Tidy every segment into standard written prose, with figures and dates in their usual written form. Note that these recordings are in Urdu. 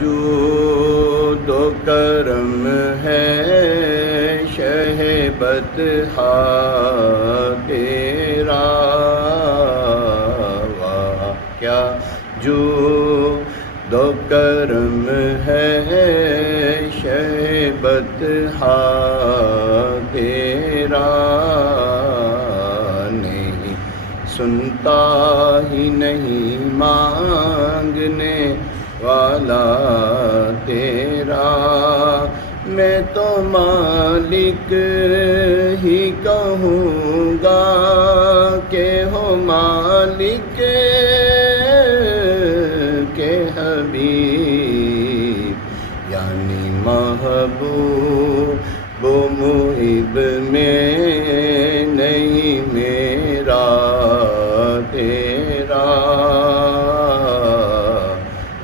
جود و کرم ہے شہ بطحا تیرا، واہ کیا جود و کرم ہے شہ بطحا تیرا، نہیں سنتا ہی نہیں مانگنے والا تیرا، میں تو مالک ہی کہوں گا کہ ہو مالک کے حبیب، یعنی محبوب و محب میں نہیں میرا تیرا،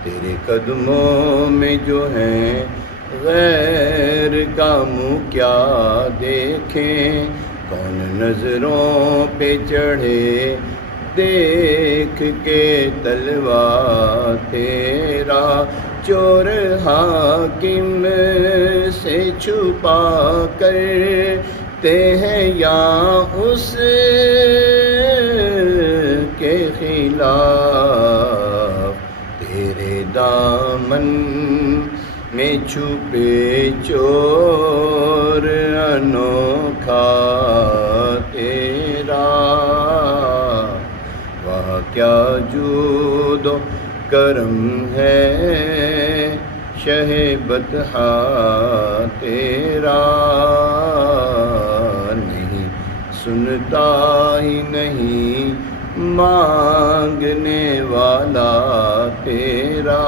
تیرے قدموں میں جو ہیں غیر کا منہ کیا دیکھیں، کون نظروں پہ چڑھے دیکھ کے تلوا تیرا، چور حاکم سے چھپا کرتے ہیں یا اس کے خلاف، تیرے دامن میں چھپے چور انوکھا تیرا، وہ کیا جود و کرم ہے شہ بطحا تیرا، نہیں سنتا ہی نہیں مانگنے والا تیرا،